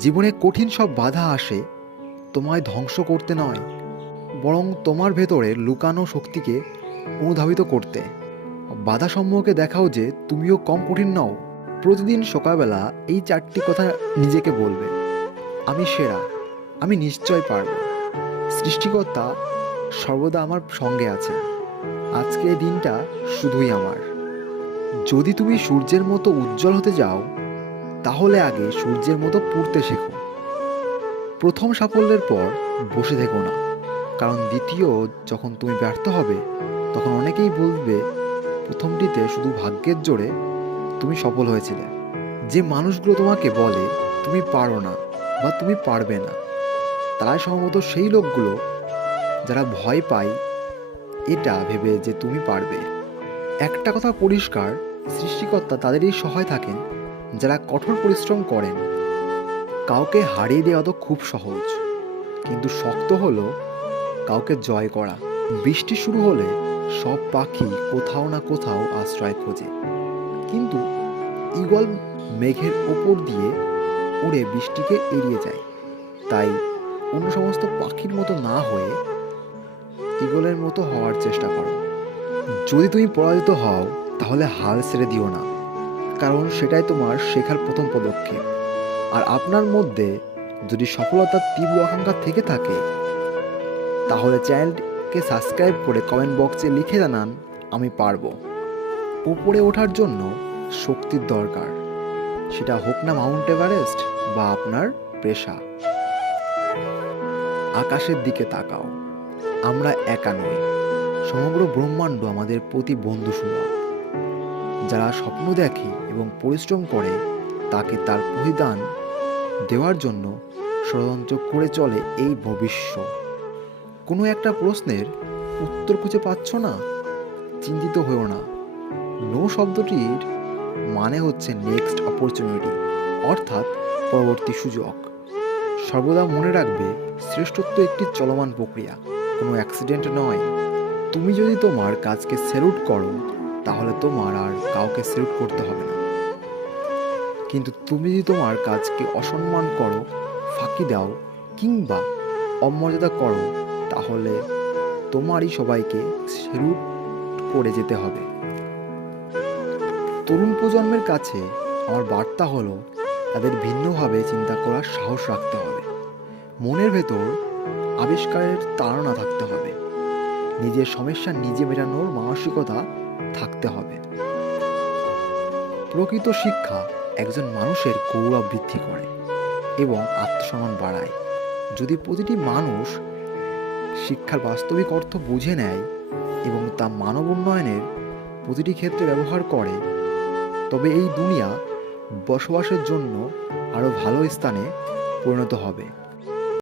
জীবনে কঠিন সব বাধা আসে তোমায় ধ্বংস করতে নয়, বরং তোমার ভেতরে লুকানো শক্তিকে অনুধাবিত করতে। বাধা সম্মুখে দেখাও যে তুমিও কম কঠিন নও। প্রতিদিন সকালবেলা এই 4টি কথা নিজেকে বলবে: আমি সেরা, আমি নিশ্চয় পারব, সৃষ্টিকর্তা সর্বদা আমার সঙ্গে আছে, আজকে এই দিনটা শুধুই আমার। যদি তুমি সূর্যের মতো উজ্জ্বল হতে যাও, তাহলে আগে সূর্যের মতো পুড়তে শেখো। প্রথম সাফল্যের পর বসে থেকো না, কারণ দ্বিতীয় যখন তুমি ব্যর্থ হবে, তখন অনেকেই বলবে প্রথমটিতে শুধু ভাগ্যের জোরে তুমি সফল হয়েছিলে। যে মানুষগুলো তোমাকে বলে তুমি পারো না বা তুমি পারবে না, তারাই সম্ভবত সেই লোকগুলো যারা ভয় পায় এটা ভেবে যে তুমি পারবে। একটা কথা পরিষ্কার, সৃষ্টিকর্তা তাদেরই সহায় থাকেন যারা কঠোর পরিশ্রম করেন। কাউকে হারিয়ে দেওয়া তো খুব সহজ, কিন্তু শক্ত হলো কাউকে জয় করা। বৃষ্টি শুরু হলে সব পাখি কোথাও না কোথাও আশ্রয় খোঁজে, কিন্তু ঈগল মেঘের ওপর দিয়ে উড়ে বৃষ্টিকে এড়িয়ে যায়। তাই অন্য সমস্ত পাখির মতো না হয়ে ঈগলের মতো হওয়ার চেষ্টা করো। যদি তুমি পরাজিত হও, তাহলে হাল ছেড়ে দিও না, কারণ সেটাই তোমার শেখার প্রথম পদক্ষেপ। আর আপনার মধ্যে যদি সফলতার তীব্র আকাঙ্ক্ষা থেকে থাকে, তাহলে চ্যানেলকে সাবস্ক্রাইব করে কমেন্ট বক্সে লিখে জানান আমি পারবো। উপরে ওঠার জন্য শক্তির দরকার, সেটা হোক না মাউন্ট এভারেস্ট বা আপনার পেশা। আকাশের দিকে তাকাও, আমরা একা নই, সমগ্র ব্রহ্মাণ্ড আমাদের প্রতি বন্ধুসুলভ। যারা স্বপ্ন দেখে এবং পরিশ্রম করে, তাকে তার প্রতিদান দেওয়ার জন্য ষড়যন্ত্র করে চলে এই ভবিষ্যৎ। কোনো একটা প্রশ্নের উত্তর খুঁজে পাচ্ছ না? চিন্তিত হয়েও না। নো শব্দটির মানে হচ্ছে নেক্সট অপরচুনিটি, অর্থাৎ পরবর্তী সুযোগ। সর্বদা মনে রাখবে, শ্রেষ্ঠত্ব একটি চলমান প্রক্রিয়া, কোনো অ্যাক্সিডেন্ট নয়। তুমি যদি তোমার কাজকে স্যালুট করো, তাহলে তোমার আর কাউকে স্যালুট করতে হবে না। কিন্তু তুমি যদি তোমার কাজকে অসম্মান করো, ফাঁকি দাও কিংবা অমর্যাদা করো, তাহলে তোমারই সবাইকে স্যালুট করে যেতে হবে। তরুণ প্রজন্মের কাছে আমার বার্তা হলো, তাদের ভিন্নভাবে চিন্তা করার সাহস রাখতে হবে। মনের ভেতর আবিষ্কারের তাড়না থাকতে হবে। নিজের সমস্যা নিজে মেটানোর মানসিকতা থাকতে হবে। প্রকৃত শিক্ষা একজন মানুষের গৌরব বৃদ্ধি করে এবং আত্মসম্মান বাড়ায়। যদি প্রতিটি মানুষ শিক্ষার বাস্তবিক অর্থ বুঝে নেয় এবং তা মানব উন্নয়নের প্রতিটি ক্ষেত্রে ব্যবহার করে, তবে এই দুনিয়া বসবাসের জন্য আরও ভালো স্থানে পরিণত হবে।